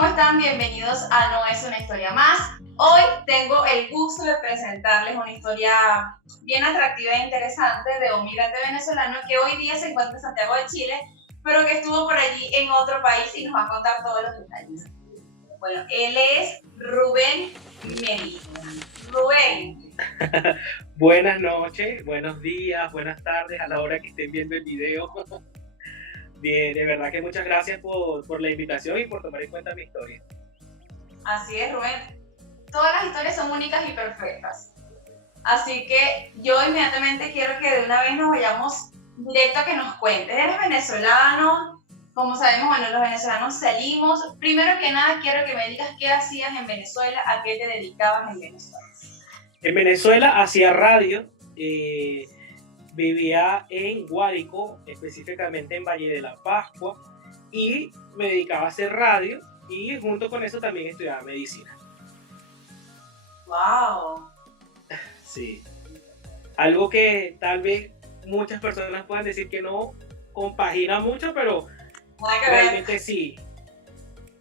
¿cómo están? Bienvenidos a No es una historia más. Hoy tengo el gusto de presentarles una historia bien atractiva e interesante de un migrante venezolano que hoy día se encuentra en Santiago de Chile, pero que estuvo por allí en otro país y nos va a contar todos los detalles. Bueno, él es Rubén Meli. Rubén. Buenas noches, buenos días, buenas tardes a la hora que estén viendo el video. De verdad que muchas gracias por la invitación y por tomar en cuenta mi historia. Así es, Rubén. Todas las historias son únicas y perfectas. Así que yo inmediatamente quiero que de una vez nos vayamos directo a que nos cuentes. Eres venezolano, como sabemos, bueno, los venezolanos salimos. Primero que nada quiero que me digas qué hacías en Venezuela, a qué te dedicabas en Venezuela. En Venezuela hacía radio, vivía en Guárico, específicamente en Valle de la Pascua, y me dedicaba a hacer radio y junto con eso también estudiaba medicina. ¡Wow! Sí. Algo que tal vez muchas personas puedan decir que no compagina mucho, pero realmente sí.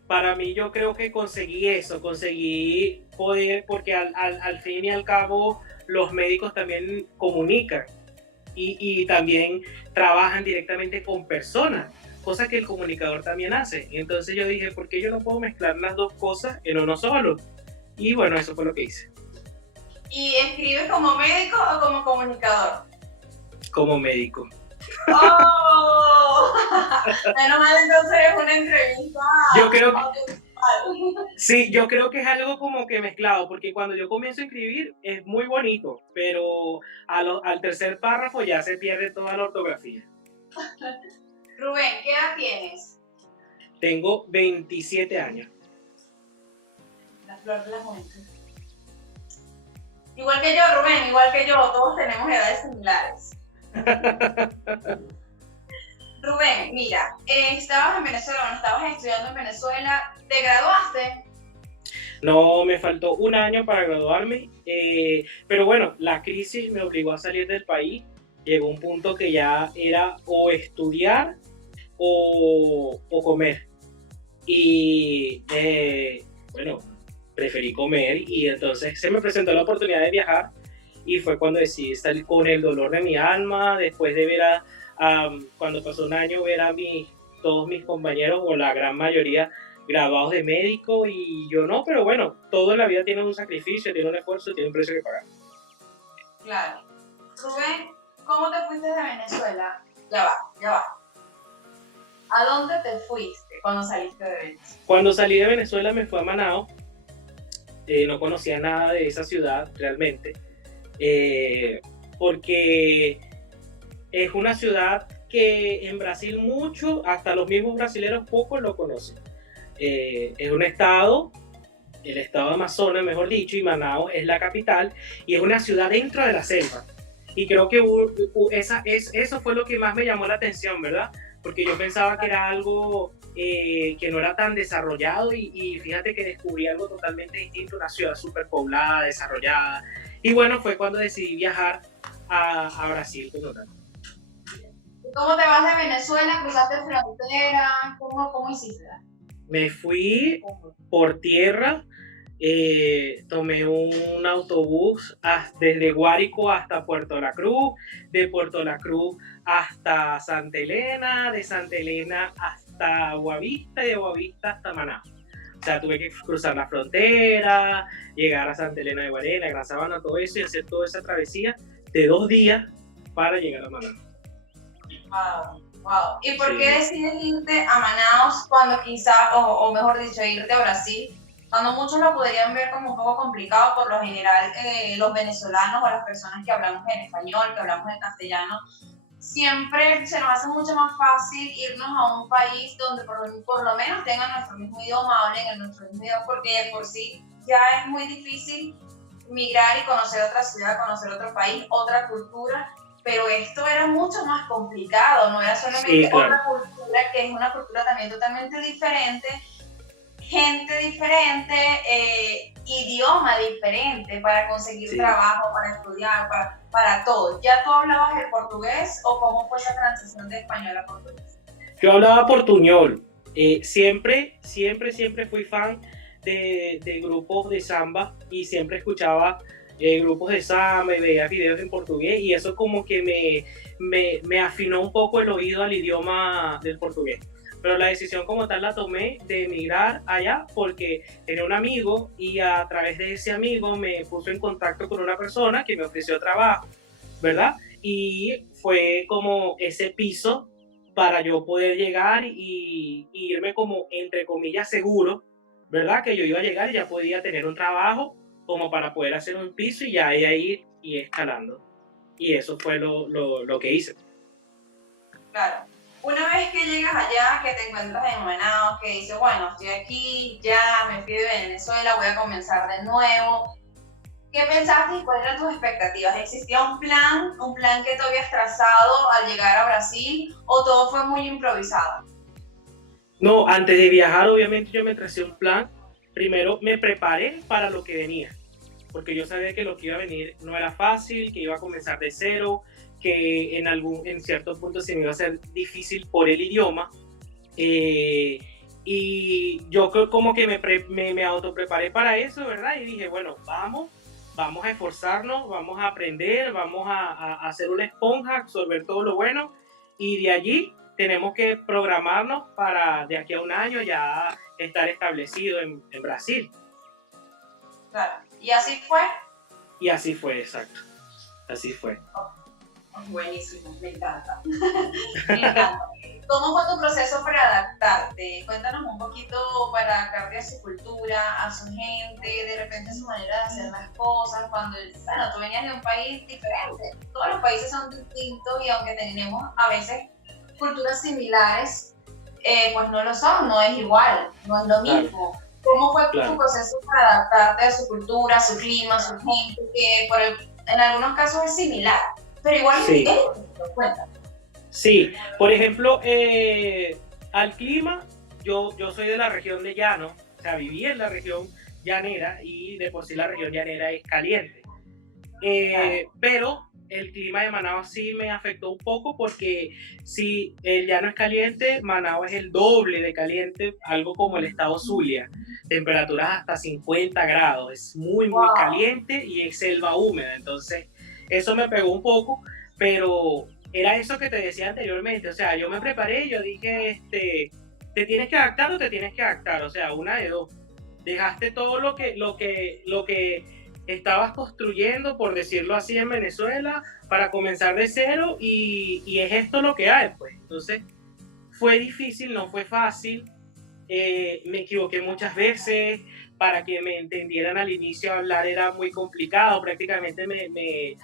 Para mí yo creo que conseguí poder, porque al fin y al cabo los médicos también comunican y también trabajan directamente con personas, cosa que el comunicador también hace. Entonces yo dije, ¿por qué yo no puedo mezclar las dos cosas en uno solo? Y bueno, eso fue lo que hice. ¿Y escribes como médico o como comunicador? Como médico. ¡Oh! Menos mal, entonces es una entrevista. Yo creo que sí, yo creo que es algo como que mezclado, porque cuando yo comienzo a escribir es muy bonito, pero al tercer párrafo ya se pierde toda la ortografía. Rubén, ¿qué edad tienes? Tengo 27 años. La flor de la juventud. Igual que yo, Rubén, igual que yo, todos tenemos edades similares. Rubén, mira, estabas en Venezuela, bueno, estabas estudiando en Venezuela, ¿te graduaste? No, me faltó un año para graduarme, pero bueno, la crisis me obligó a salir del país. Llegó un punto que ya era o estudiar o comer. Y bueno, preferí comer y entonces se me presentó la oportunidad de viajar y fue cuando decidí salir con el dolor de mi alma, después de ver cuando pasó un año, ver a todos mis compañeros o la gran mayoría graduados de médico y yo no, pero bueno, todo en la vida tiene un sacrificio, tiene un esfuerzo, tiene un precio que pagar. Claro. Rubén, ¿cómo te fuiste de Venezuela? Ya va. ¿A dónde te fuiste cuando saliste de Venezuela? Cuando salí de Venezuela me fui a Manao, no conocía nada de esa ciudad realmente, porque es una ciudad que en Brasil mucho, hasta los mismos brasileños pocos lo conocen. Es un estado, el estado de Amazonas, mejor dicho, y Manaus es la capital, y es una ciudad dentro de la selva. Y creo que eso fue lo que más me llamó la atención, ¿verdad? Porque yo pensaba que era algo que no era tan desarrollado y fíjate que descubrí algo totalmente distinto, una ciudad súper poblada, desarrollada. Y bueno, fue cuando decidí viajar a Brasil como tal. ¿Cómo te vas de Venezuela? ¿Cruzaste frontera? ¿Cómo hiciste? Me fui por tierra, tomé un autobús desde Guárico hasta Puerto La Cruz, de Puerto La Cruz hasta Santa Elena, de Santa Elena hasta Boavista y de Boavista hasta Maná. O sea, tuve que cruzar la frontera, llegar a Santa Elena de Guarena, Gran Sabana, todo eso y hacer toda esa travesía de 2 días para llegar a Maná. Wow. ¿Y por qué decides irte a Manaus cuando quizá, o mejor dicho, irte a Brasil, cuando muchos lo podrían ver como un poco complicado? Por lo general, los venezolanos o las personas que hablamos en español, que hablamos en castellano, siempre se nos hace mucho más fácil irnos a un país donde por lo menos tengan nuestro mismo idioma, hablen en nuestro mismo idioma, porque de por sí ya es muy difícil migrar y conocer otra ciudad, conocer otro país, otra cultura. Pero esto era mucho más complicado, no era solamente otra cultura, que es una cultura también totalmente diferente, gente diferente, idioma diferente para conseguir trabajo, para estudiar, para todo. ¿Ya tú hablabas el portugués o cómo fue esa transición de español a portugués? Yo hablaba portuñol, Siempre fui fan de grupos de samba y siempre escuchaba grupos de samba y veía videos en portugués y eso como que me afinó un poco el oído al idioma del portugués. Pero la decisión como tal la tomé de emigrar allá porque tenía un amigo y a través de ese amigo me puso en contacto con una persona que me ofreció trabajo, ¿verdad? Y fue como ese piso para yo poder llegar y irme como, entre comillas, seguro, ¿verdad? Que yo iba a llegar y ya podía tener un trabajo como para poder hacer un piso y ya ir y escalando. Y eso fue lo que hice. Claro. Una vez que llegas allá, que te encuentras en Manaus, que dices, bueno, estoy aquí, ya me fui de Venezuela, voy a comenzar de nuevo. ¿Qué pensaste y cuáles eran tus expectativas? ¿Existía un plan que tú habías trazado al llegar a Brasil o todo fue muy improvisado? No, antes de viajar, obviamente yo me tracé un plan. Primero me preparé para lo que venía, porque yo sabía que lo que iba a venir no era fácil, que iba a comenzar de cero, que en ciertos puntos se me iba a hacer difícil por el idioma. Eh, y yo como que me autopreparé para eso, ¿verdad? Y dije, bueno, vamos a esforzarnos, vamos a aprender, vamos a hacer una esponja, absorber todo lo bueno y de allí tenemos que programarnos para de aquí a un año ya estar establecido en Brasil. Claro. ¿Y así fue? Y así fue, exacto. Así fue. Buenísimo, me encanta. Me encanta. ¿Cómo fue tu proceso para adaptarte? Cuéntanos un poquito para adaptarte a su cultura, a su gente, de repente su manera de hacer las cosas, cuando, bueno, tú venías de un país diferente. Todos los países son distintos y aunque tenemos a veces culturas similares, pues no lo son, no es igual, no es lo mismo. Claro. ¿Cómo fue tu proceso para adaptarte a su cultura, a su clima, a su gente, que en algunos casos es similar? Pero igual sí. Sí, por ejemplo, al clima, yo soy de la región de llano, o sea, viví en la región llanera y de por sí la región llanera es caliente. Pero el clima de Managua sí me afectó un poco porque si el llano es caliente, Managua es el doble de caliente, algo como el estado Zulia, temperaturas hasta 50 grados, es muy caliente y es selva húmeda, entonces eso me pegó un poco, pero era eso que te decía anteriormente, o sea, yo me preparé, yo dije, te tienes que adaptar o te tienes que adaptar, o sea, una de dos. Dejaste todo lo que estabas construyendo, por decirlo así, en Venezuela, para comenzar de cero y es esto lo que hay, pues. Entonces, fue difícil, no fue fácil, me equivoqué muchas veces, para que me entendieran al inicio hablar era muy complicado, prácticamente me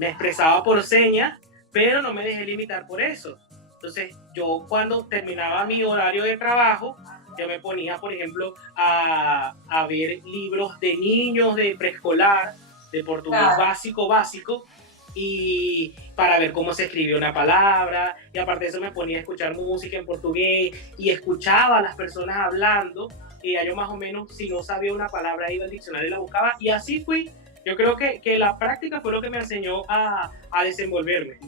expresaba por señas, pero no me dejé limitar por eso. Entonces, yo cuando terminaba mi horario de trabajo, yo me ponía, por ejemplo, a ver libros de niños de preescolar, de portugués básico, y para ver cómo se escribía una palabra, y aparte de eso me ponía a escuchar música en portugués, y escuchaba a las personas hablando, y ya yo más o menos, si no sabía una palabra, iba al diccionario y la buscaba, y así fui. Yo creo que la práctica fue lo que me enseñó a desenvolverme.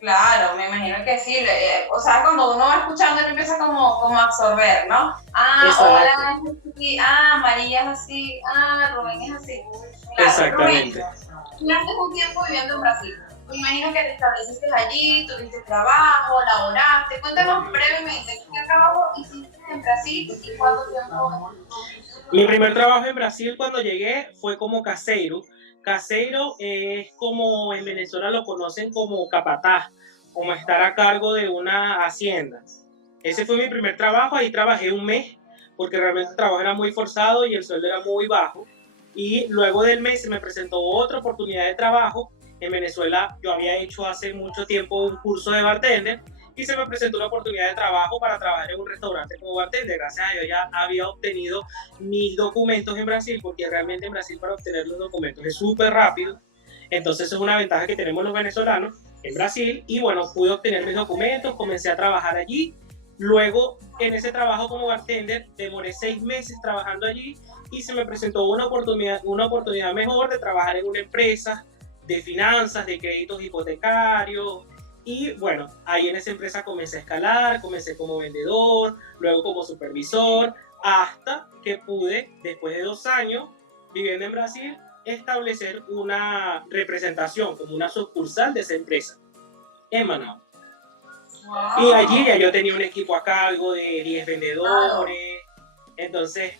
Claro, me imagino que sí. O sea, cuando uno va escuchando, uno empieza como a absorber, ¿no? Hola es así, María es así, Rubén es así. Claro, exactamente. Duraste un tiempo viviendo en Brasil. Me imagino que te estableciste allí, tuviste trabajo, laboraste. Cuéntanos brevemente, ¿qué trabajo hiciste en Brasil y cuánto tiempo? Mi primer trabajo en Brasil cuando llegué fue como caseiro. Caseiro es como en Venezuela lo conocen como capataz, como estar a cargo de una hacienda. Ese fue mi primer trabajo, ahí trabajé un mes, porque realmente el trabajo era muy forzado y el sueldo era muy bajo. Y luego del mes se me presentó otra oportunidad de trabajo. En Venezuela yo había hecho hace mucho tiempo un curso de bartender y se me presentó una oportunidad de trabajo para trabajar en un restaurante como bartender. Gracias a Dios ya había obtenido mis documentos en Brasil, porque realmente en Brasil para obtener los documentos es súper rápido. Entonces es una ventaja que tenemos los venezolanos en Brasil. Y bueno, pude obtener mis documentos, comencé a trabajar allí. Luego, en ese trabajo como bartender, demoré 6 meses trabajando allí y se me presentó una oportunidad mejor de trabajar en una empresa de finanzas, de créditos hipotecarios, Y bueno, ahí en esa empresa comencé a escalar, comencé como vendedor, luego como supervisor, hasta que pude, después de 2 años viviendo en Brasil, establecer una representación, como una sucursal de esa empresa en Manaus. Y allí ya Wow. yo tenía un equipo a cargo de 10 Claro. vendedores. Entonces,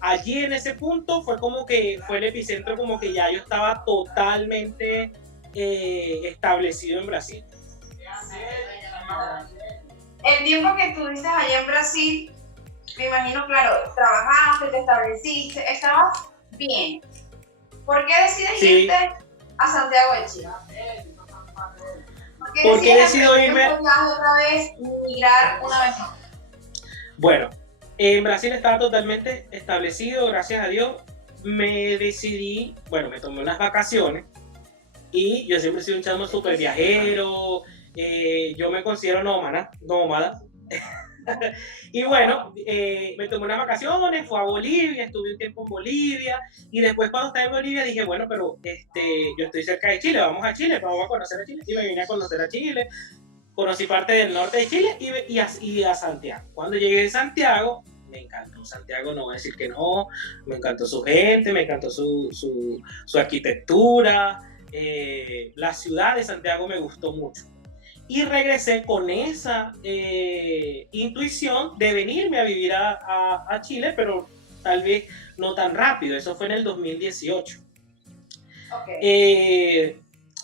allí en ese punto fue como que fue el epicentro, como que ya yo estaba totalmente establecido en Brasil. El tiempo que estuviste allá en Brasil, me imagino, claro, trabajaste, te estableciste, estabas bien. ¿Por qué decides irte Sí, a Santiago de Chile? ¿Por qué ¿por qué decides decido emprender irme? un viaje otra vez, migrar una vez más? Bueno, en Brasil estaba totalmente establecido, gracias a Dios. Me decidí, bueno, me tomé unas vacaciones y yo siempre he sido un chamo súper viajero. Yo me considero nómada. Y bueno, me tomé unas vacaciones, fui a Bolivia, estuve un tiempo en Bolivia y después cuando estaba en Bolivia dije, bueno, pero yo estoy cerca de Chile, vamos a Chile, vamos a conocer a Chile. Y me vine a conocer a Chile, conocí parte del norte de Chile y a Santiago. Cuando llegué a Santiago, me encantó Santiago, no voy a decir que no, me encantó su gente, me encantó su arquitectura, la ciudad de Santiago me gustó mucho. Y regresé con esa intuición de venirme a vivir a Chile, pero tal vez no tan rápido, eso fue en el 2018. Ok. Eh,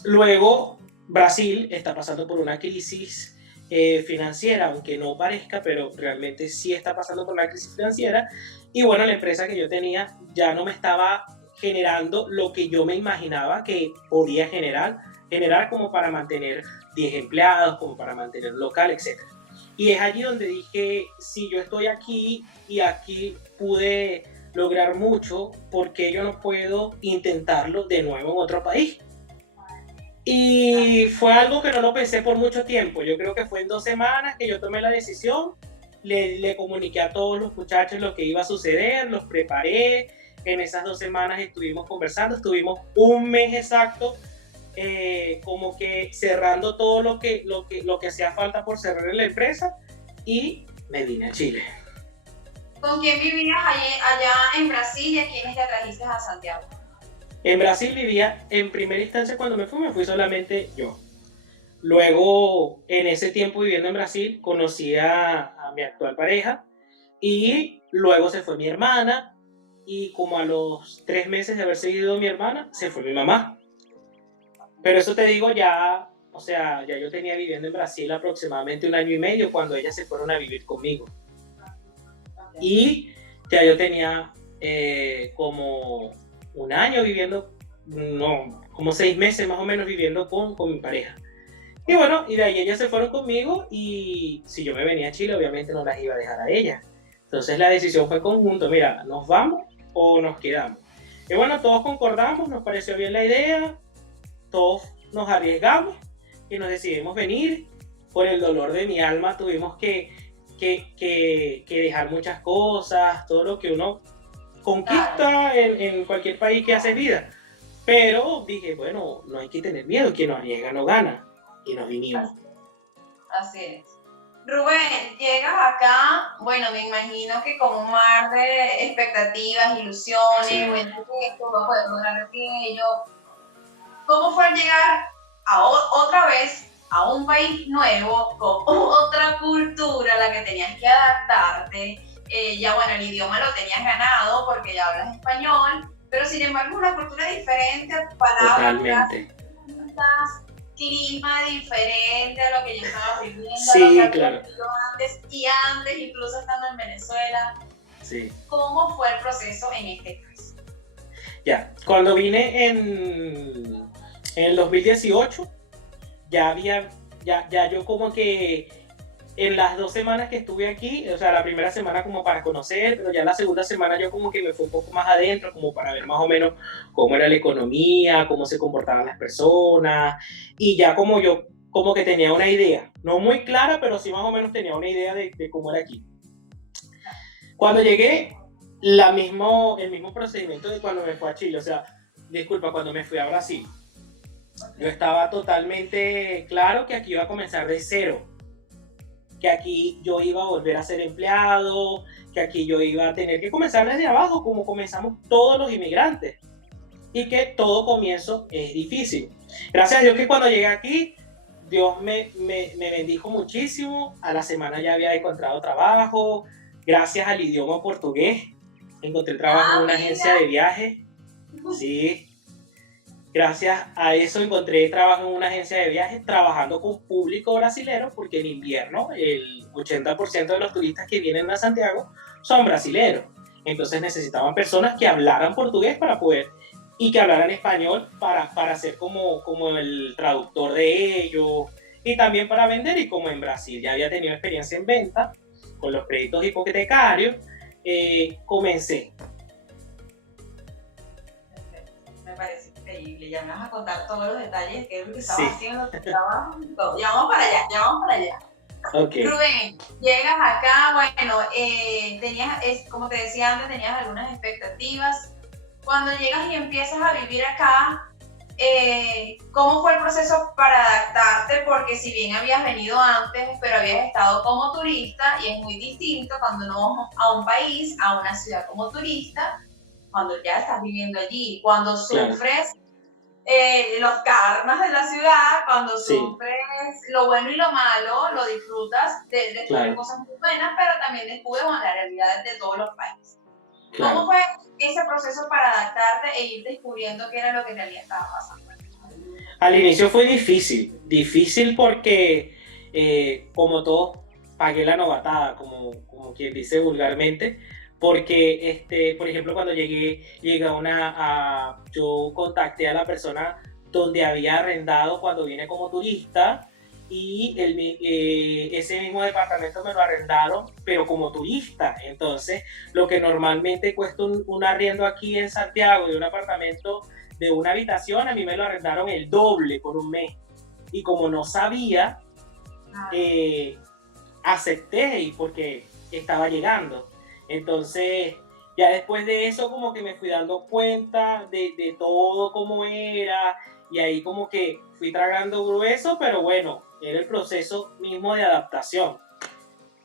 Luego, Brasil está pasando por una crisis financiera, aunque no parezca, pero realmente sí está pasando por una crisis financiera. Y bueno, la empresa que yo tenía ya no me estaba generando lo que yo me imaginaba que podía generar como para mantener 10 empleados, como para mantener un local, etc. Y es allí donde dije, si yo estoy aquí y aquí pude lograr mucho, ¿por qué yo no puedo intentarlo de nuevo en otro país? Y fue algo que no lo pensé por mucho tiempo. Yo creo que fue en 2 semanas que yo tomé la decisión. Le comuniqué a todos los muchachos lo que iba a suceder, los preparé. En esas 2 semanas estuvimos conversando, estuvimos un mes exacto, como que cerrando todo lo que hacía falta por cerrar en la empresa y me vine a Chile. ¿Con quién vivías allá en Brasil y a quiénes te trajiste a Santiago? En Brasil vivía, en primera instancia cuando me fui solamente yo. Luego, en ese tiempo viviendo en Brasil, conocí a mi actual pareja y luego se fue mi hermana y como a los 3 meses de haber seguido mi hermana, se fue mi mamá. Pero eso te digo ya, o sea, ya yo tenía viviendo en Brasil aproximadamente 1 año y medio cuando ellas se fueron a vivir conmigo. Y ya yo tenía como un año viviendo, no, como 6 meses más o menos viviendo con mi pareja. Y bueno, y de ahí ellas se fueron conmigo y si yo me venía a Chile, obviamente no las iba a dejar a ellas. Entonces la decisión fue conjunto, mira, ¿nos vamos o nos quedamos? Y bueno, todos concordamos, nos pareció bien la idea, todos nos arriesgamos y nos decidimos venir. Por el dolor de mi alma tuvimos que dejar muchas cosas, todo lo que uno Claro, conquista en cualquier país que hace vida. Pero dije, bueno, no hay que tener miedo, quien no arriesga no gana. Y nos vinimos. así es. Rubén, llegas acá, bueno, me imagino que con un mar de expectativas, ilusiones, Sí. voy a hacer esto, voy a poder lograr aquello. ¿Cómo fue llegar otra vez a un país nuevo, con otra cultura a la que tenías que adaptarte? Ya bueno, el idioma lo tenías ganado porque ya hablas español, pero sin embargo una cultura diferente, palabras, frases Totalmente. distintas, clima diferente a lo que yo estaba viviendo, a lo que Sí, había claro. vivido antes y antes, incluso estando en Venezuela. Sí. ¿Cómo fue el proceso en este caso? Ya. Cuando vine en el 2018, ya yo como que en las 2 semanas que estuve aquí, o sea, la primera semana como para conocer, pero ya la segunda semana yo como que me fui un poco más adentro, como para ver más o menos cómo era la economía, cómo se comportaban las personas, y ya como yo como que tenía una idea, no muy clara, pero sí más o menos tenía una idea de cómo era aquí. Cuando llegué, el mismo procedimiento de cuando me fui a Chile, o sea, disculpa, cuando me fui a Brasil. Ok. Yo estaba totalmente claro que aquí iba a comenzar de cero, que aquí yo iba a volver a ser empleado, que aquí yo iba a tener que comenzar desde abajo, como comenzamos todos los inmigrantes, y que todo comienzo es difícil. Gracias a Dios que cuando llegué aquí, Dios me bendijo muchísimo, a la semana ya había encontrado trabajo, gracias al idioma portugués, encontré trabajo en Ah, una agencia de mira. viajes, sí, gracias a eso encontré trabajo en una agencia de viajes trabajando con público brasilero, porque en invierno el 80% de los turistas que vienen a Santiago son brasileros. Entonces necesitaban personas que hablaran portugués para poder y que hablaran español para ser como el traductor de ellos y también para vender. Y como en Brasil ya había tenido experiencia en venta con los créditos hipotecarios, comencé. Me parece increíble. Ya me vas a contar todos los detalles, qué es lo que Sí, estabas haciendo, tu trabajo y todo. Ya vamos para allá, ya vamos para allá. ok. Rubén, llegas acá, bueno, como te decía antes, tenías algunas expectativas. Cuando llegas y empiezas a vivir acá, ¿cómo fue el proceso para adaptarte? Porque si bien habías venido antes, pero habías estado como turista y es muy distinto cuando uno va a un país, a una ciudad como turista, cuando ya estás viviendo allí, cuando Claro, sufres los karmas de la ciudad, cuando sí, sufres lo bueno y lo malo, lo disfrutas, descubres claro, cosas muy buenas, pero también descubres la realidad de todos los países. ¿Cómo claro. fue ese proceso para adaptarte e ir descubriendo qué era lo que en realidad estaba pasando? Al inicio fue difícil, difícil porque como todos pagué la novatada, como quien dice vulgarmente, porque por ejemplo cuando llegué yo contacté a la persona donde había arrendado cuando vine como turista y ese mismo departamento me lo arrendaron, pero como turista. Entonces, lo que normalmente cuesta un arriendo aquí en Santiago de un apartamento de una habitación, a mí me lo arrendaron el doble por un mes. Y como no sabía, Claro. eh, acepté y porque estaba llegando. Entonces, ya después de eso, como que me fui dando cuenta de todo cómo era, y ahí como que fui tragando grueso, pero bueno, era el proceso mismo de adaptación.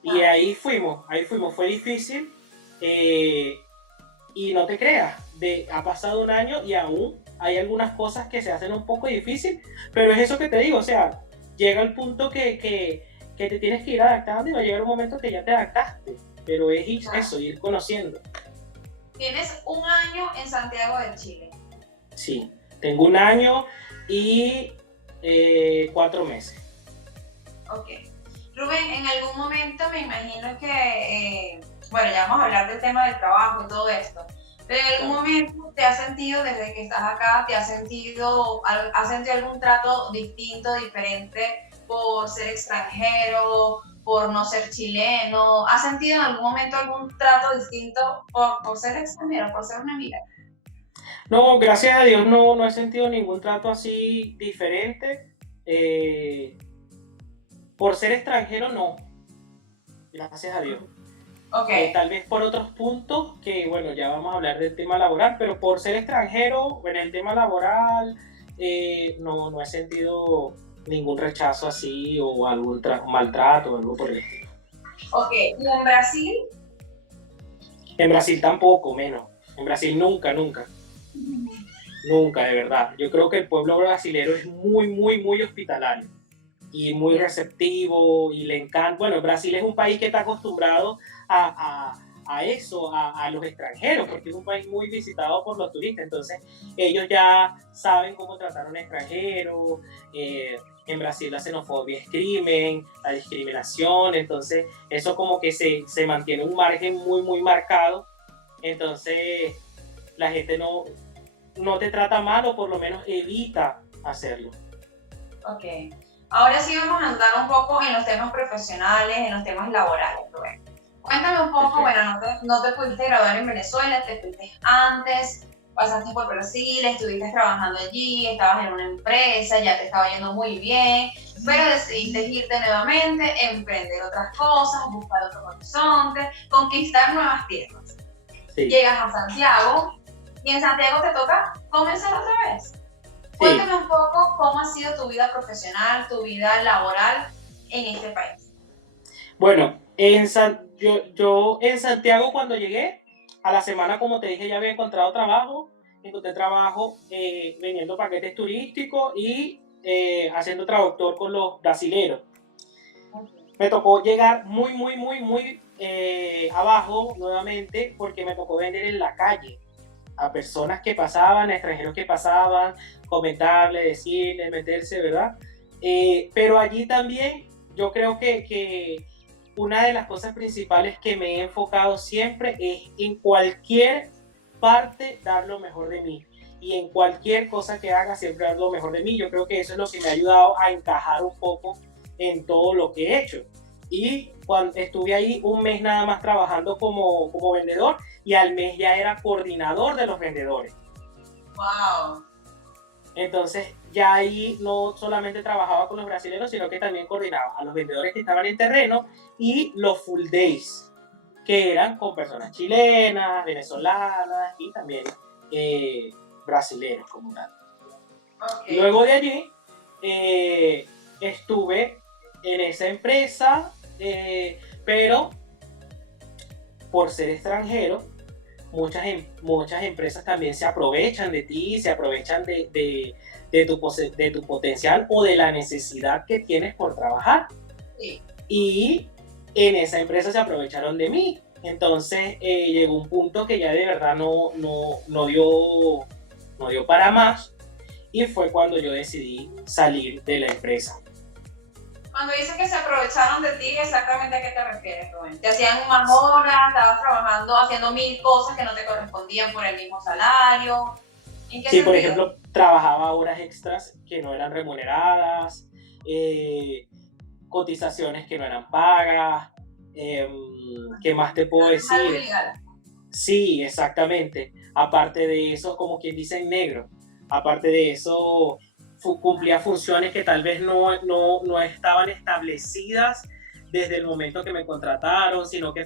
Y Claro. ahí fuimos, fue difícil. eh, y no te creas, ha pasado un año y aún hay algunas cosas que se hacen un poco difícil, pero es eso que te digo, o sea, llega el punto que te tienes que ir adaptando y va a llegar un momento que ya te adaptaste, pero es Claro. eso, ir conociendo. Tienes un año en Santiago de Chile. Sí, tengo un año y 4 meses. Ok. Rubén, en algún momento me imagino que, bueno, ya vamos a hablar del tema del trabajo y todo esto, pero en algún Claro. momento te has sentido, desde que estás acá, has sentido algún trato distinto, diferente por ser extranjero, por no ser chileno? ¿Has sentido en algún momento algún trato distinto por ser extranjero, por ser una migrante? No, gracias a Dios no he sentido ningún trato así diferente. Por ser extranjero, no, gracias a Dios. Ok. Tal vez por otros puntos que, bueno, ya vamos a hablar del tema laboral, pero por ser extranjero, en el tema laboral, no he sentido ningún rechazo así o algún maltrato o algo por el estilo. Ok. ¿Y en Brasil? En Brasil tampoco, menos. En Brasil nunca, nunca, nunca, de verdad. Yo creo que el pueblo brasilero es muy, muy, muy hospitalario y muy Bien. receptivo y le encanta. Bueno, Brasil es un país que está acostumbrado a eso, a los extranjeros, porque es un país muy visitado por los turistas. Entonces, ellos ya saben cómo tratar a un extranjero. En Brasil la xenofobia es crimen, la discriminación. Entonces, eso como que se mantiene un margen muy, muy marcado. Entonces, la gente no te trata mal o por lo menos evita hacerlo. Ok. Ahora sí vamos a andar un poco en los temas profesionales, en los temas laborales, Rubén. Cuéntame un poco, Perfecto. bueno, no te pudiste graduar en Venezuela, te fuiste antes, pasaste por Brasil, estuviste trabajando allí, estabas en una empresa, ya te estaba yendo muy bien, pero decidiste irte nuevamente, emprender otras cosas, buscar otros horizontes, conquistar nuevas tierras. Sí, Llegas a Santiago y en Santiago te toca comenzar otra vez. sí, Cuéntame un poco ha sido tu vida profesional, tu vida laboral en este país? Bueno, yo en Santiago cuando llegué, a la semana, como te dije, ya había encontrado trabajo. Encontré trabajo vendiendo paquetes turísticos y haciendo traductor con los brasileros. Me tocó llegar muy abajo nuevamente porque me tocó vender en la calle a personas que pasaban, a extranjeros que pasaban, comentarles, decirles, meterse, ¿verdad? Pero allí también yo creo que una de las cosas principales que me he enfocado siempre es en cualquier parte dar lo mejor de mí. Y en cualquier cosa que haga siempre dar lo mejor de mí. Yo creo que eso es lo que me ha ayudado a encajar un poco en todo lo que he hecho. Y cuando estuve ahí un mes nada más trabajando como vendedor y al mes ya era coordinador de los vendedores. ¡Wow! Entonces ya ahí no solamente trabajaba con los brasileños, sino que también coordinaba a los vendedores que estaban en terreno y los full days, que eran con personas chilenas, venezolanas y también brasileños como tal. Okay. Luego de allí estuve en esa empresa, pero por ser extranjero, muchas empresas también se aprovechan de ti, se aprovechan de tu potencial o de la necesidad que tienes por trabajar. Sí. Y en esa empresa se aprovecharon de mí. Entonces llegó un punto que ya de verdad no dio para más y fue cuando yo decidí salir de la empresa. Cuando dices que se aprovecharon de ti, ¿exactamente a qué te refieres, Rubén? ¿Te hacían más horas? ¿Estabas trabajando, haciendo 1000 cosas que no te correspondían por el mismo salario? ¿En qué Sí, sentido? por ejemplo, trabajaba horas extras que no eran remuneradas, cotizaciones que no eran pagas, ¿qué más te puedo decir? Algo ilegal. Sí, exactamente. Aparte de eso, como quien dice en negro, aparte de eso, cumplía funciones que tal vez no estaban establecidas desde el momento que me contrataron, sino que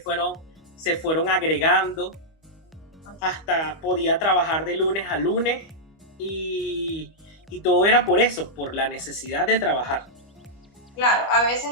se fueron agregando hasta podía trabajar de lunes a lunes y todo era por eso, por la necesidad de trabajar. Claro, a veces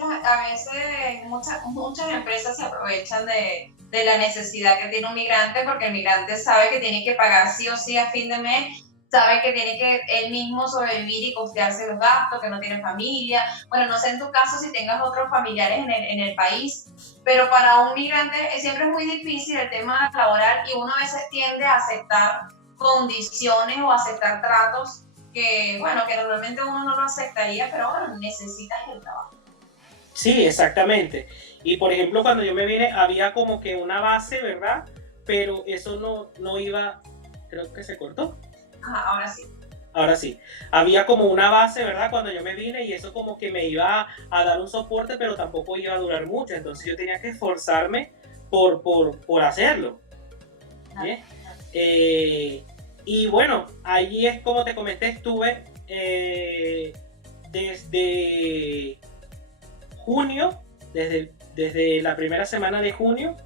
muchas empresas se aprovechan de la necesidad que tiene un migrante porque el migrante sabe que tiene que pagar sí o sí a fin de mes, sabe que tiene que él mismo sobrevivir y costearse los gastos, que no tiene familia. Bueno, no sé en tu caso si tengas otros familiares en el país, pero para un migrante siempre es muy difícil el tema laboral y uno a veces tiende a aceptar condiciones o aceptar tratos que, bueno, que normalmente uno no lo aceptaría, pero bueno, necesitas el trabajo. Sí, exactamente. Y por ejemplo, cuando yo me vine, había como que una base, ¿verdad? Pero eso no iba, creo que se cortó. Ajá, ahora sí. Ahora sí, había como una base, ¿verdad? Cuando yo me vine y eso como que me iba a dar un soporte, pero tampoco iba a durar mucho. Entonces yo tenía que esforzarme por hacerlo. ¿Bien? Y bueno, allí es como te comenté, estuve desde junio, desde la primera semana de junio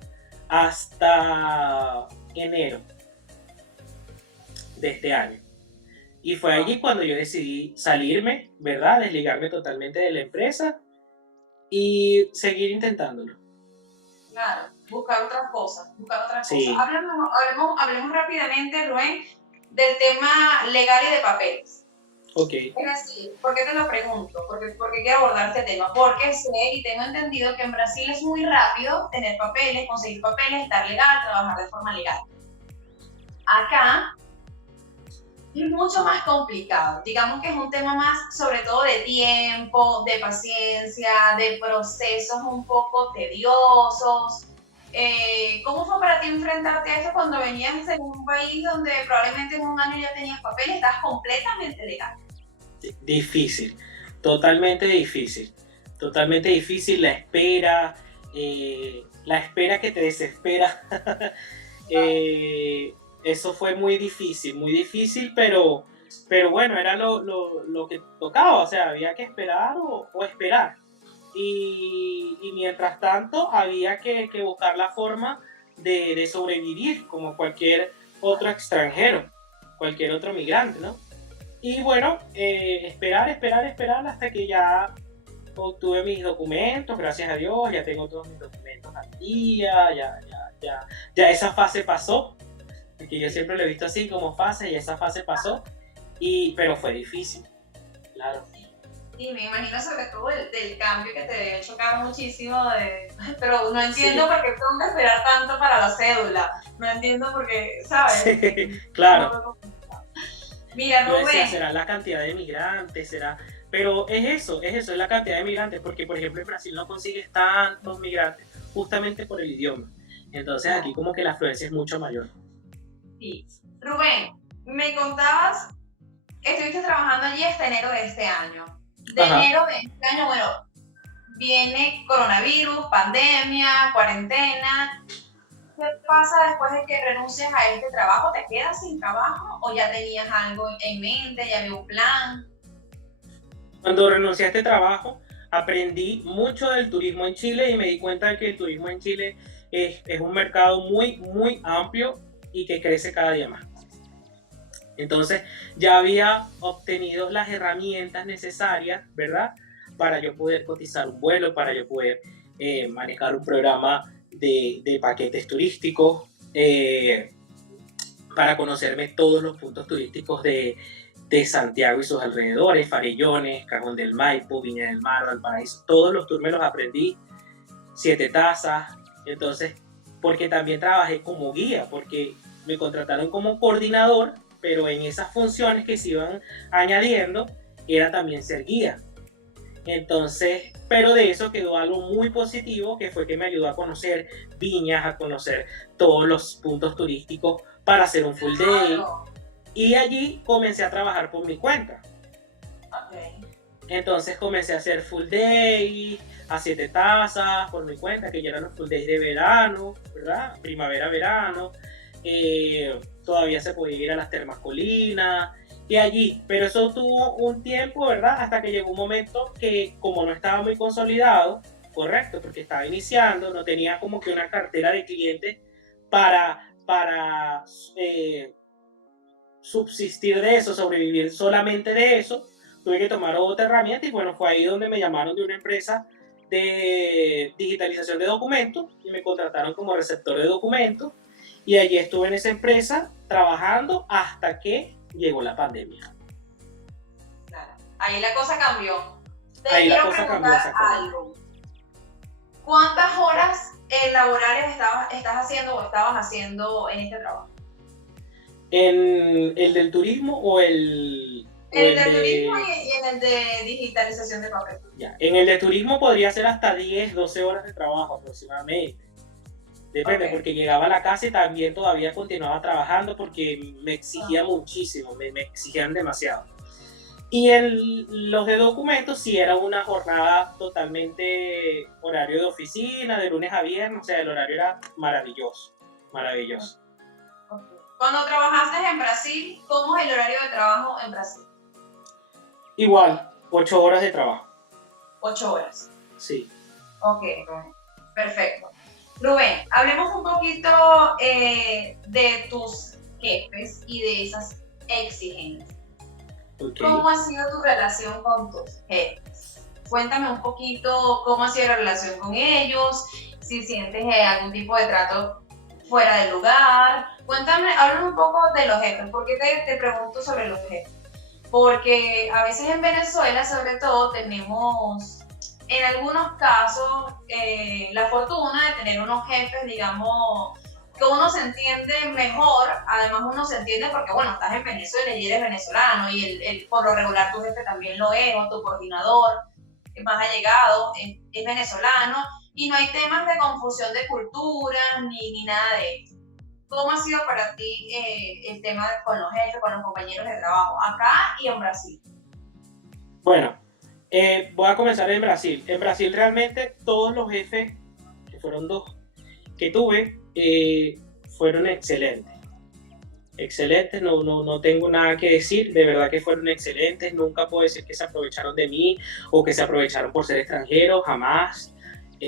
hasta enero de este año. Y fue allí cuando yo decidí salirme, ¿verdad? Desligarme totalmente de la empresa y seguir intentándolo. Claro, buscar otras cosas, Sí. Hablemos rápidamente, Rubén, del tema legal y de papeles. Ok. Es decir, ¿por qué te lo pregunto? Porque quiero abordar este tema. Porque sé y tengo entendido que en Brasil es muy rápido tener papeles, conseguir papeles, estar legal, trabajar de forma legal. Acá es mucho más complicado. Digamos que es un tema más, sobre todo, de tiempo, de paciencia, de procesos un poco tediosos. ¿Cómo fue para ti enfrentarte a eso cuando venías en un país donde probablemente en un año ya tenías papeles, estás completamente legal? Difícil, totalmente difícil. Totalmente difícil la espera que te desespera. Eso fue muy difícil, pero bueno, era lo que tocaba, o sea, había que esperar o esperar. Y mientras tanto, había que buscar la forma de sobrevivir como cualquier otro extranjero, cualquier otro migrante, ¿no? Y bueno, esperar hasta que ya obtuve mis documentos, gracias a Dios, ya tengo todos mis documentos al día, ya esa fase pasó, porque yo siempre lo he visto así como fase, y esa fase pasó, pero fue difícil, claro. Y me imagino sobre todo del cambio que te debe chocar muchísimo, pero no entiendo Sí, por qué tengo que esperar tanto para la cédula, no entiendo por qué, ¿sabes? sí, claro. Mira, Yo decía, Rubén, será la cantidad de migrantes, será... Pero es la cantidad de migrantes, porque por ejemplo en Brasil no consigues tantos migrantes justamente por el idioma. Entonces aquí como que la afluencia es mucho mayor. sí. Rubén, me contabas, estuviste trabajando allí hasta enero de este año. De Ajá. enero de este año, bueno, viene coronavirus, pandemia, cuarentena. ¿Qué pasa después de que renuncias a este trabajo? ¿Te quedas sin trabajo o ya tenías algo en mente, ya había un plan? Cuando renuncié a este trabajo, aprendí mucho del turismo en Chile y me di cuenta de que el turismo en Chile es un mercado muy amplio y que crece cada día más. Entonces ya había obtenido las herramientas necesarias, ¿verdad? Para yo poder cotizar un vuelo, para yo poder manejar un programa de paquetes turísticos, para conocerme todos los puntos turísticos de Santiago y sus alrededores, Farellones, Cajón del Maipo, Viña del Mar, Valparaíso, todos los tours me los aprendí, Siete Tazas, entonces, porque también trabajé como guía, porque me contrataron como coordinador, pero en esas funciones que se iban añadiendo, era también ser guía. Entonces, pero de eso quedó algo muy positivo, que fue que me ayudó a conocer viñas, a conocer todos los puntos turísticos para hacer un full day. Claro. Y allí comencé a trabajar por mi cuenta. Ok. Entonces comencé a hacer full day, a Siete Tazas por mi cuenta, que ya eran los full days de verano, ¿verdad? Primavera, verano. Todavía se podía ir a las Termas Colinas y allí, pero eso tuvo un tiempo, ¿verdad? Hasta que llegó un momento que como no estaba muy consolidado, correcto, porque estaba iniciando, no tenía como que una cartera de clientes para subsistir de eso, sobrevivir solamente de eso, tuve que tomar otra herramienta y bueno, fue ahí donde me llamaron de una empresa de digitalización de documentos y me contrataron como receptor de documentos y allí estuve en esa empresa trabajando hasta que llegó la pandemia. Claro. Ahí la cosa cambió. Te Ahí la quiero cosa cambió preguntar exactamente. algo. ¿Cuántas horas laborales estás haciendo o estabas haciendo en este trabajo? ¿En el del turismo o En el el de turismo de... y en el de digitalización de papel. Ya, en el de turismo podría ser hasta 10, 12 horas de trabajo aproximadamente. Depende, Ok. porque llegaba a la casa y también todavía continuaba trabajando porque me exigía muchísimo, me exigían demasiado. Y en los de documentos sí era una jornada totalmente horario de oficina, de lunes a viernes, o sea, el horario era maravilloso, maravilloso. Ok. Cuando trabajaste en Brasil, ¿cómo es el horario de trabajo en Brasil? Igual, 8 horas de trabajo, 8 horas. sí. Ok, Rubén. Perfecto. Rubén, hablemos un poquito de tus jefes y de esas exigencias. Okay. ¿Cómo ha sido tu relación con tus jefes? Cuéntame un poquito cómo ha sido la relación con ellos, si sientes algún tipo de trato fuera del lugar. Cuéntame, háblame un poco de los jefes. ¿Por qué te pregunto sobre los jefes? Porque a veces en Venezuela, sobre todo, tenemos en algunos casos la fortuna de tener unos jefes, digamos, que uno se entiende mejor, además uno se entiende porque, bueno, estás en Venezuela y eres venezolano y por lo regular tu jefe también lo es, o tu coordinador más allegado es venezolano y no hay temas de confusión de culturas ni nada de eso. ¿Cómo ha sido para ti el tema con los jefes, con los compañeros de trabajo, acá y en Brasil? Bueno, voy a comenzar en Brasil. En Brasil realmente todos los jefes, que fueron dos, que tuve, fueron excelentes. Excelentes, no tengo nada que decir, de verdad que fueron excelentes, nunca puedo decir que se aprovecharon de mí o que se aprovecharon por ser extranjero, jamás.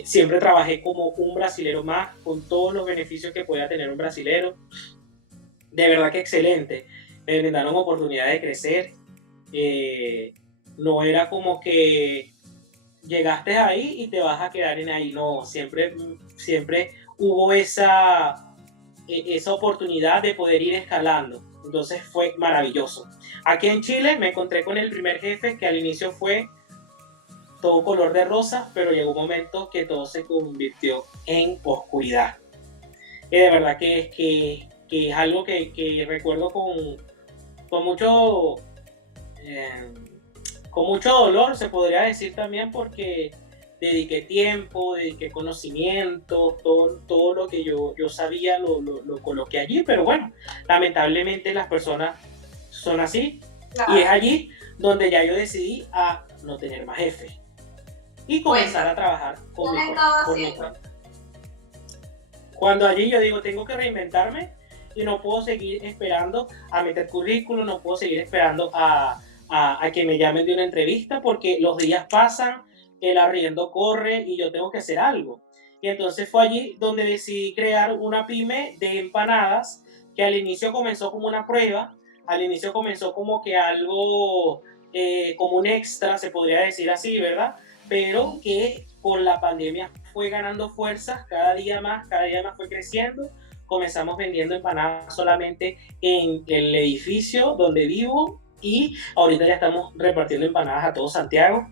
Siempre trabajé como un brasilero más, con todos los beneficios que pueda tener un brasilero. De verdad que excelente, me brindaron oportunidad de crecer, Eh, no era como que llegaste ahí y te vas a quedar en ahí, no, siempre hubo esa oportunidad de poder ir escalando. Entonces fue maravilloso. Aquí en Chile me encontré con el primer jefe que al inicio fue todo color de rosa, pero llegó un momento que todo se convirtió en oscuridad. Y de verdad que es algo que recuerdo con mucho, eh, con mucho dolor, se podría decir también, porque dediqué tiempo, dediqué conocimiento, todo lo que yo sabía lo coloqué allí, pero bueno, lamentablemente las personas son así, y es Claro. allí donde ya yo decidí a no tener más jefe y comenzar a Cuéntame, trabajar ¿qué has estado por mi haciendo? cuenta. Cuando allí yo digo, tengo que reinventarme y no puedo seguir esperando a meter currículum, no puedo seguir esperando a que me llamen de una entrevista porque los días pasan, el arriendo corre y yo tengo que hacer algo. Y entonces fue allí donde decidí crear una pyme de empanadas que al inicio comenzó como una prueba, al inicio comenzó como que algo, como un extra, se podría decir así, ¿verdad? Pero que con la pandemia fue ganando fuerzas cada día más fue creciendo. Comenzamos vendiendo empanadas solamente en el edificio donde vivo y ahorita ya estamos repartiendo empanadas a todo Santiago.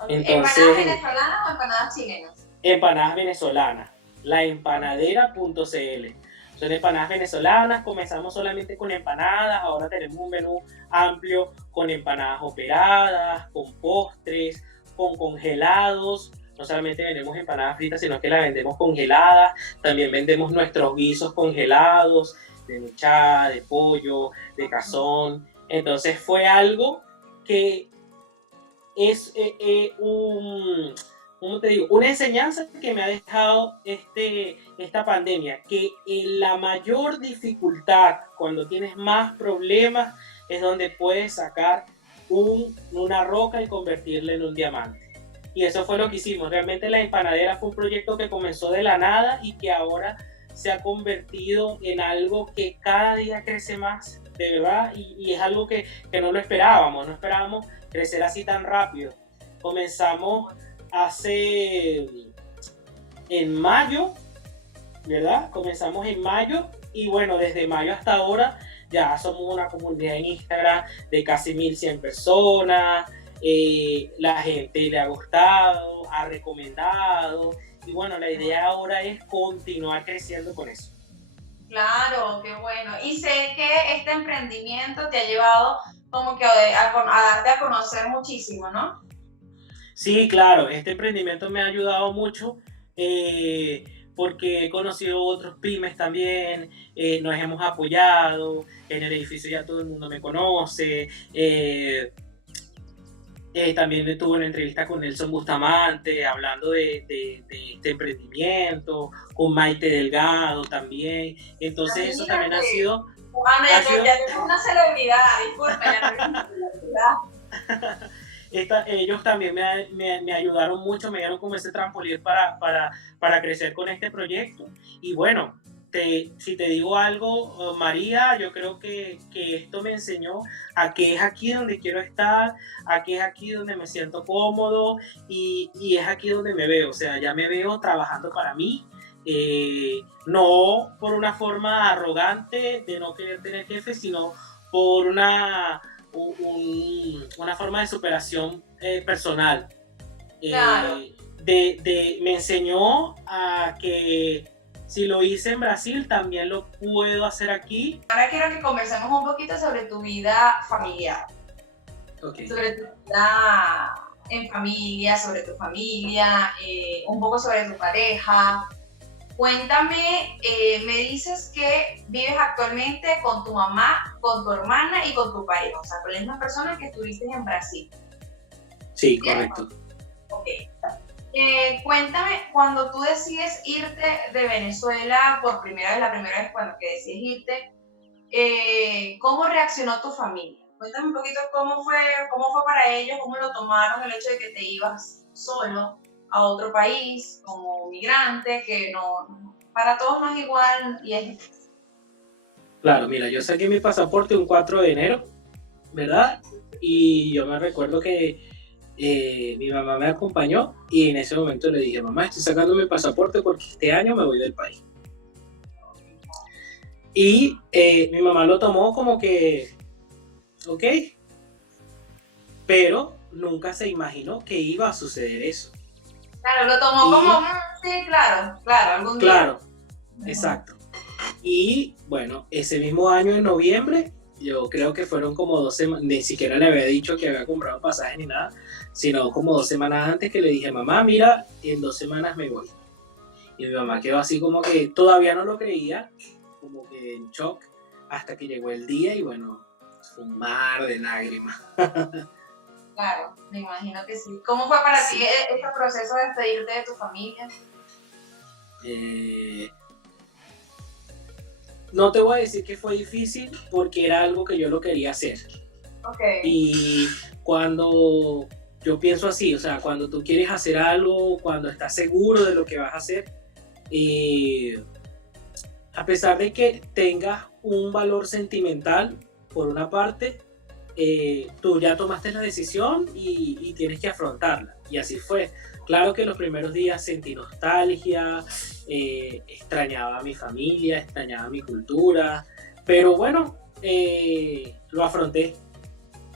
Okay. ¿Empanadas Entonces, venezolanas o empanadas chilenas? empanadas venezolanas, laempanadera.cl. Son empanadas venezolanas, comenzamos solamente con empanadas, ahora tenemos un menú amplio con empanadas operadas, con postres, con congelados. No solamente vendemos empanadas fritas, sino que las vendemos congeladas. También vendemos nuestros guisos congelados, de mechada, de pollo, de cazón. Entonces fue algo que es ¿cómo te digo? Una enseñanza que me ha dejado esta pandemia, que en la mayor dificultad, cuando tienes más problemas, es donde puedes sacar una roca y convertirla en un diamante. Y eso fue lo que hicimos. Realmente la empanadera fue un proyecto que comenzó de la nada y que ahora se ha convertido en algo que cada día crece más, de verdad, y es algo que no lo esperábamos, no esperábamos crecer así tan rápido. Comenzamos hace en mayo, ¿verdad? Comenzamos en mayo y bueno, desde mayo hasta ahora ya somos una comunidad en Instagram de casi 1100 personas, la gente le ha gustado, ha recomendado y bueno, la idea ahora es continuar creciendo con eso. Claro, qué bueno. Y sé que este emprendimiento te ha llevado como que a darte a conocer muchísimo, ¿no? Sí, claro, este emprendimiento me ha ayudado mucho eh, porque he conocido otros pymes también, nos hemos apoyado, en el edificio ya todo el mundo me conoce, también tuve una entrevista con Nelson Bustamante hablando de este emprendimiento, con Maite Delgado también, entonces eso también Imagínate. Juana, ha sido ya tú eres una celebridad, disculpa, ya tú eres una celebridad. ellos también me ayudaron mucho, me dieron como ese trampolín para crecer con este proyecto. Y bueno, si te digo algo, María, yo creo que esto me enseñó a que es aquí donde quiero estar, a que es aquí donde me siento cómodo y es aquí donde me veo. O sea, ya me veo trabajando para mí. No por una forma arrogante de no querer tener jefe, sino por una forma de superación personal. Claro. Me enseñó a que si lo hice en Brasil, también lo puedo hacer aquí. Ahora quiero que conversemos un poquito sobre tu vida familiar, Okay. sobre tu vida en familia, sobre tu familia, un poco sobre tu pareja. Cuéntame, me dices que vives actualmente con tu mamá, con tu hermana y con tu pareja, o sea, con las mismas personas que estuviste en Brasil. Sí, ¿Cierto? correcto. Ok. Cuéntame, cuando tú decides irte de Venezuela por primera vez, la primera vez cuando que decides irte, ¿cómo reaccionó tu familia? Cuéntame un poquito cómo fue para ellos, cómo lo tomaron el hecho de que te ibas solo a otro país como migrante, que para todos no es igual y es. Claro, mira, yo saqué mi pasaporte un 4 de enero ¿verdad? Y yo me recuerdo que mi mamá me acompañó y en ese momento le dije, mamá, estoy sacando mi pasaporte porque este año me voy del país. Y mi mamá lo tomó como que, ok, pero nunca se imaginó que iba a suceder eso. Claro, lo tomó como, Y sí, claro, claro, algún día. claro, exacto. Y bueno, ese mismo año en noviembre, yo creo que fueron como 2 semanas, ni siquiera le había dicho que había comprado pasaje ni nada, sino como 2 semanas antes que le dije, mamá, mira, en 2 semanas me voy. Y mi mamá quedó así como que todavía no lo creía, como que en shock, hasta que llegó el día y bueno, fue un mar de lágrimas. Claro, me imagino que sí. ¿Cómo fue para ti Sí. este proceso de despedirte de tu familia? Eh, no te voy a decir que fue difícil porque era algo que yo lo quería hacer. Ok, Y cuando yo pienso así, o sea, cuando tú quieres hacer algo, cuando estás seguro de lo que vas a hacer, eh, a pesar de que tengas un valor sentimental, por una parte, tú ya tomaste la decisión y tienes que afrontarla. Y así fue. Claro que los primeros días sentí nostalgia, extrañaba a mi familia, extrañaba mi cultura, pero bueno, lo afronté.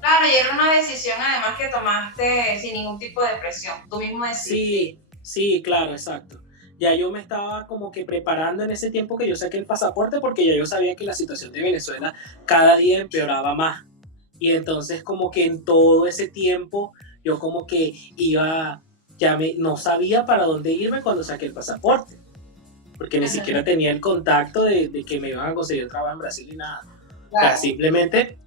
claro, y era una decisión además que tomaste sin ningún tipo de presión. Tú mismo decidiste. Sí, sí, claro, exacto. Ya yo me estaba como que preparando en ese tiempo que yo saqué el pasaporte porque ya yo sabía que la situación de Venezuela cada día empeoraba más. Y entonces como que en todo ese tiempo yo como que iba, no sabía para dónde irme cuando saqué el pasaporte, porque ni Ajá, siquiera tenía el contacto de que me iban a conseguir trabajo en Brasil y nada. O sea, claro. simplemente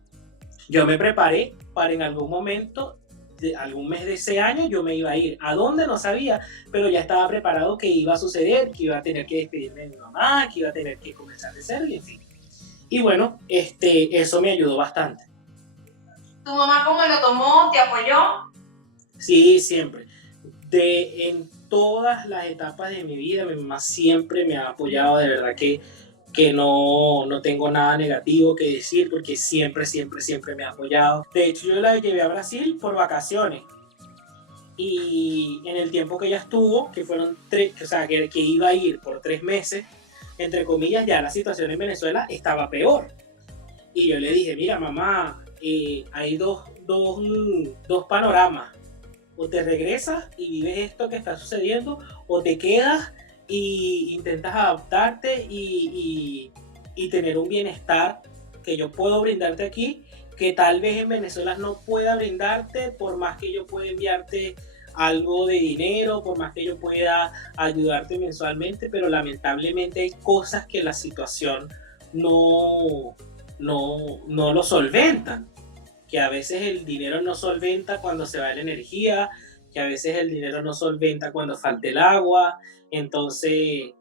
yo me preparé para en algún momento, de algún mes de ese año, yo me iba a ir. ¿A dónde? No sabía, pero ya estaba preparado que iba a suceder, que iba a tener que despedirme de mi mamá, que iba a tener que comenzar de cero y en fin. Y bueno, eso me ayudó bastante. ¿Tu mamá cómo lo tomó? ¿Te apoyó? Sí, siempre. En todas las etapas de mi vida, mi mamá siempre me ha apoyado, de verdad que no tengo nada negativo que decir porque siempre, siempre, siempre me ha apoyado. De hecho, yo la llevé a Brasil por vacaciones y en el tiempo que ella estuvo, que fueron tres, o sea, que iba a ir por 3 meses, entre comillas, ya la situación en Venezuela estaba peor. Y yo le dije, mira, mamá, hay dos panoramas. O te regresas y vives esto que está sucediendo, o te quedas y intentas adaptarte y tener un bienestar que yo puedo brindarte aquí, que tal vez en Venezuela no pueda brindarte, por más que yo pueda enviarte algo de dinero, por más que yo pueda ayudarte mensualmente, pero lamentablemente hay cosas que la situación no, no lo solventan, que a veces el dinero no solventa cuando se va la energía, que a veces el dinero no solventa cuando falta el agua, entonces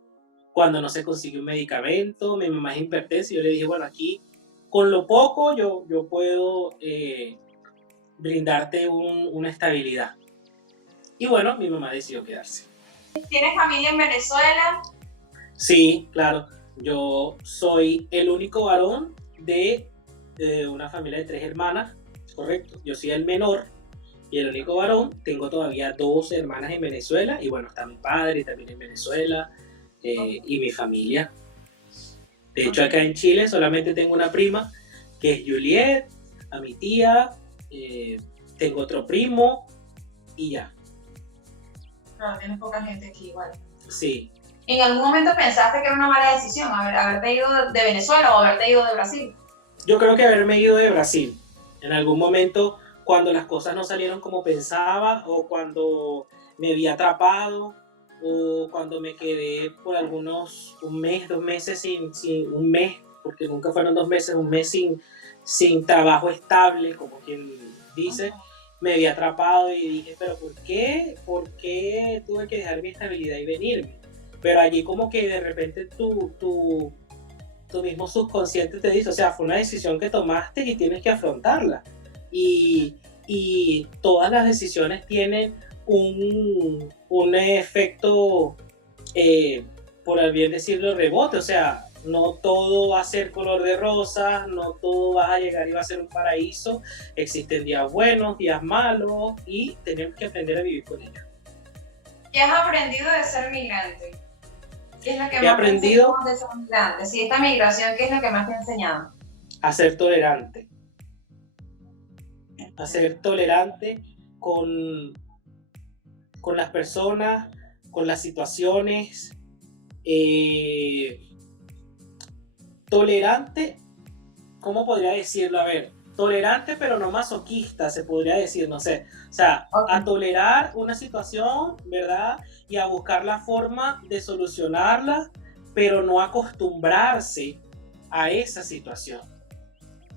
cuando no se consigue un medicamento, mi mamá es hipertensa y yo le dije, bueno, aquí con lo poco yo puedo brindarte una estabilidad. Y bueno, mi mamá decidió quedarse. ¿Tienes familia en Venezuela? Sí, claro, yo soy el único varón de una familia de 3 hermanas, correcto. Yo soy el menor y el único varón. Tengo todavía 2 hermanas en Venezuela y bueno, está mi padre también en Venezuela y mi familia. De hecho, acá en Chile solamente tengo una prima que es Juliet, a mi tía, eh, tengo otro primo y ya. No, tienes poca gente aquí igual. Sí, ¿En algún momento pensaste que era una mala decisión haberte ido de Venezuela o haberte ido de Brasil? yo creo que haberme ido de Brasil en algún momento cuando las cosas no salieron como pensaba o cuando me vi atrapado o cuando me quedé por un mes, 2 meses un mes, porque nunca fueron 2 meses, un mes sin trabajo estable, como quien dice, me vi atrapado y dije, pero ¿por qué? ¿Por qué tuve que dejar mi estabilidad y venirme? Pero allí como que de repente tu mismo subconsciente te dice, o sea, fue una decisión que tomaste y tienes que afrontarla. Y, y todas las decisiones tienen un efecto, por al bien decirlo, rebote, o sea, no todo va a ser color de rosa, no todo va a llegar y va a ser un paraíso. Existen días buenos, días malos y tenemos que aprender a vivir con ellos. ¿Qué has aprendido de ser migrante? ¿Qué es lo que He más te ha aprendido enseñado de ser migrante? Si esta migración, ¿qué es lo que más te ha enseñado? a ser tolerante, a ser tolerante con, con las personas, con las situaciones, eh, tolerante, ¿cómo podría decirlo? A ver, tolerante pero no masoquista, se podría decir, no sé. O sea, Okay. a tolerar una situación, ¿verdad? Y a buscar la forma de solucionarla, pero no acostumbrarse a esa situación.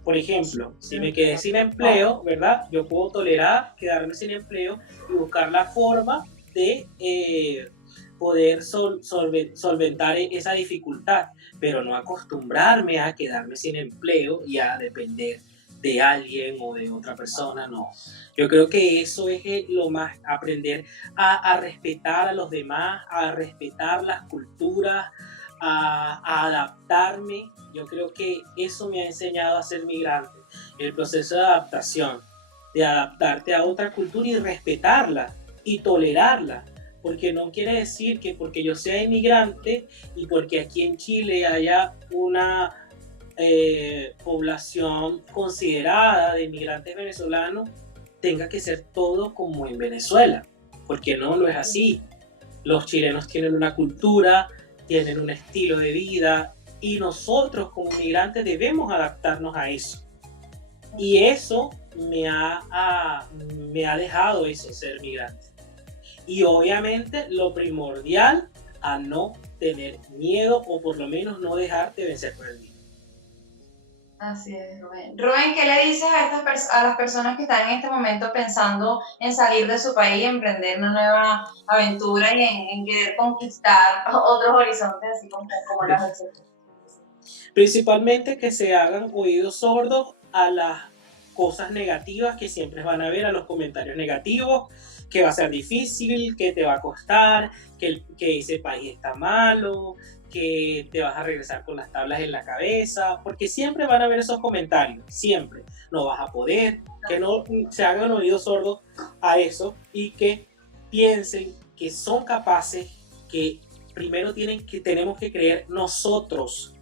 Por ejemplo, si me quedé sin empleo, ¿verdad? Yo puedo tolerar quedarme sin empleo y buscar la forma de poder solventar esa dificultad, pero no acostumbrarme a quedarme sin empleo y a depender de alguien o de otra persona, no. Yo creo que eso es lo más, aprender a respetar a los demás, a respetar las culturas, a adaptarme. Yo creo que eso me ha enseñado a ser migrante, el proceso de adaptación, de adaptarte a otra cultura y respetarla y tolerarla, porque no quiere decir que porque yo sea inmigrante y porque aquí en Chile haya una población considerada de inmigrantes venezolanos, tenga que ser todo como en Venezuela, porque no es así. Los chilenos tienen una cultura, tienen un estilo de vida y nosotros como migrantes debemos adaptarnos a eso. Y eso me ha dejado eso, ser migrante. Y obviamente lo primordial a no tener miedo o por lo menos no dejarte vencer por el miedo. Así es, Rubén. Rubén, ¿qué le dices a, a las personas que están en este momento pensando en salir de su país, emprender una nueva aventura y en querer conquistar otros horizontes, así como las has hecho? Principalmente que se hagan oídos sordos a las cosas negativas que siempre van a ver, a los comentarios negativos, que va a ser difícil, que te va a costar, que ese país está malo, que te vas a regresar con las tablas en la cabeza, porque siempre van a haber esos comentarios, siempre. No vas a poder, que no se hagan oídos sordos a eso y que piensen que son capaces, que primero tenemos que creer nosotros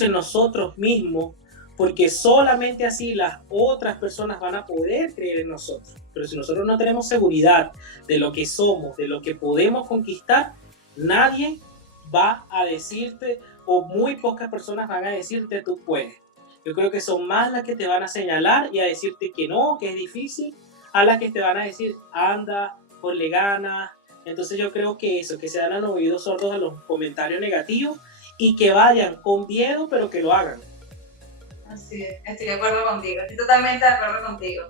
en nosotros mismos, porque solamente así las otras personas van a poder creer en nosotros. Pero si nosotros no tenemos seguridad de lo que somos, de lo que podemos conquistar, nadie va a decirte, o muy pocas personas van a decirte tú puedes. Yo creo que son más las que te van a señalar y a decirte que no, que es difícil, a las que te van a decir anda, ponle ganas. Entonces yo creo que eso, que se dan oídos sordos a los comentarios negativos y que vayan con miedo, pero que lo hagan. Así es, estoy de acuerdo contigo, estoy totalmente de acuerdo contigo.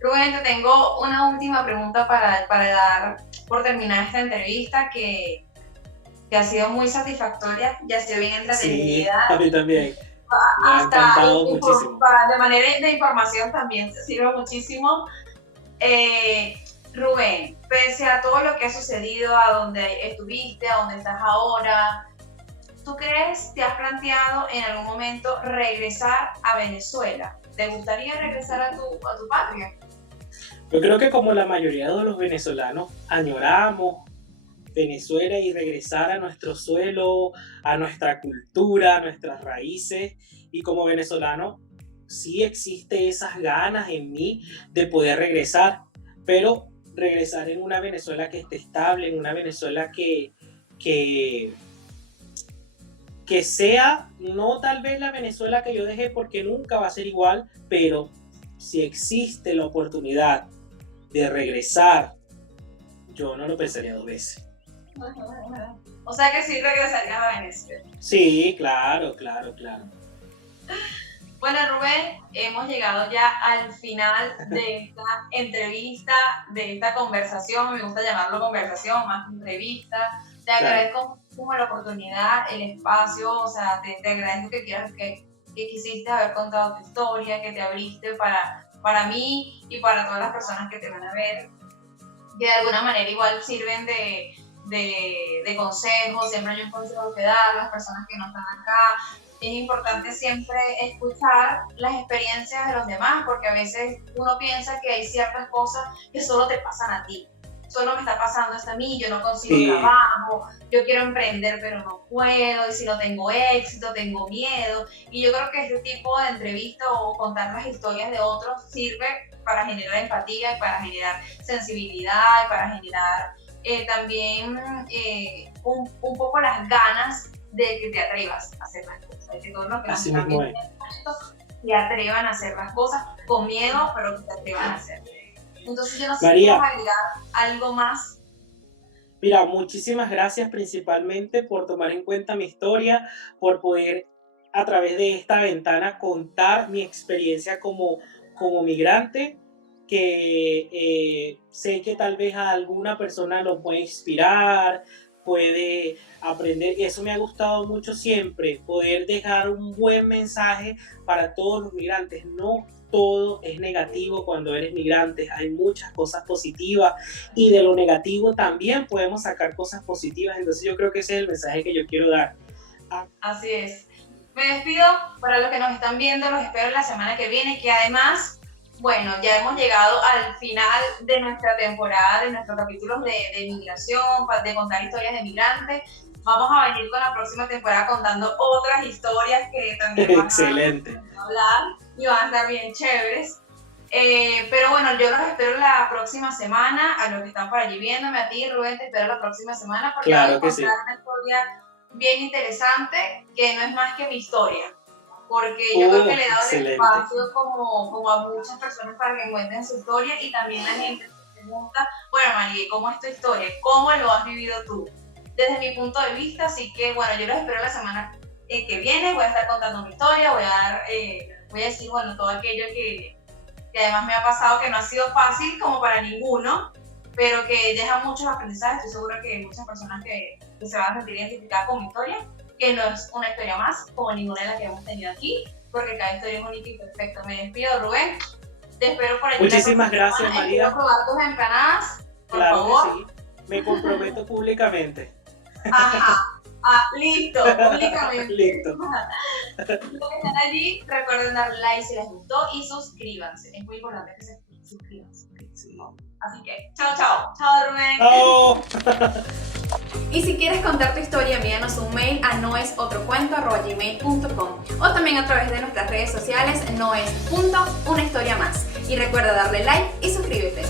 Rubén, te tengo una última pregunta para dar por terminar esta entrevista que ha sido muy satisfactoria y ha sido bien Sí, entretenida. a mí también. Me ha Hasta encantado muchísimo. de manera de información también te sirve muchísimo. Rubén, pese a todo lo que ha sucedido, a donde estuviste, a donde estás ahora, ¿tú crees, te has planteado en algún momento regresar a Venezuela? ¿Te gustaría regresar a tu patria? Yo creo que como la mayoría de los venezolanos añoramos Venezuela y regresar a nuestro suelo, a nuestra cultura, a nuestras raíces. Y como venezolano, sí existe esas ganas en mí de poder regresar, pero regresar en una Venezuela que esté estable, en una Venezuela que, que sea, no tal vez la Venezuela que yo dejé porque nunca va a ser igual, pero si existe la oportunidad de regresar, yo no lo pensaría dos veces. O sea que sí regresarías a Venezuela. Sí, claro, claro, claro. Bueno, Rubén, hemos llegado ya al final de esta entrevista, de esta conversación. Me gusta llamarlo conversación más que entrevista. Te agradezco muchísimo la oportunidad, el espacio, o sea, te agradezco que quisiste haber contado tu historia, que te abriste para mí y para todas las personas que te van a ver, que de alguna manera igual sirven de de consejos, siempre hay un consejo que dar a las personas que no están acá. Es importante siempre escuchar las experiencias de los demás, porque a veces uno piensa que hay ciertas cosas que solo te pasan a ti. Solo me está pasando esto a mí, yo no consigo trabajo, yo quiero emprender pero no puedo, y si no tengo éxito, tengo miedo. Y yo creo que este tipo de entrevista o contar las historias de otros sirve para generar empatía y para generar sensibilidad y para generar también un poco las ganas de que te atrevas a hacer las cosas, de que todos los que nos están viendo te atrevan a hacer las cosas con miedo, pero que te atrevan a hacer. Entonces yo no sé si quieres agregar algo más. Mira, muchísimas gracias principalmente por tomar en cuenta mi historia, por poder a través de esta ventana contar mi experiencia como migrante, que sé que tal vez a alguna persona lo puede inspirar, puede aprender. Eso me ha gustado mucho siempre, poder dejar un buen mensaje para todos los migrantes. No todo es negativo cuando eres migrante, hay muchas cosas positivas y de lo negativo también podemos sacar cosas positivas. Entonces yo creo que ese es el mensaje que yo quiero dar. Así es. Me despido. Para los que nos están viendo, los espero la semana que viene, que además, bueno, ya hemos llegado al final de nuestra temporada, de nuestros capítulos de migración, de contar historias de migrantes. Vamos a venir con la próxima temporada contando otras historias que también van a hablar y van a estar bien chéveres. Pero bueno, yo los espero la próxima semana. A los que están por allí viéndome, a ti, Rubén, te espero la próxima semana porque voy a contar una historia bien interesante que no es más que mi historia. Porque yo creo que le he dado el espacio como a muchas personas para que cuenten su historia, y también la gente se pregunta, bueno, María, ¿cómo es tu historia? ¿Cómo lo has vivido tú? Desde mi punto de vista, así que bueno, yo los espero la semana que viene. Voy a estar contando mi historia, voy a decir, bueno, todo aquello que además me ha pasado, que no ha sido fácil como para ninguno, pero que deja muchos aprendizajes. Estoy segura que hay muchas personas que se van a sentir identificadas con mi historia, que no es una historia más como ninguna de las que hemos tenido aquí, porque cada historia es única y perfecta. Me despido, Rubén. Te espero por allí. Muchísimas gracias, María. Quiero probar tus empanadas, por favor. Que sí. Me comprometo públicamente. Ajá. Listo, públicamente. Listo. Los que están allí, recuerden darle like si les gustó y suscríbanse. Es muy importante que se suscriban. Así que, chao, chao. Chao, Rubén. Chao. Y si quieres contar tu historia, envíanos un mail a noesotrocuento@gmail.com o también a través de nuestras redes sociales noes.unahistoriamás. Y recuerda darle like y suscríbete.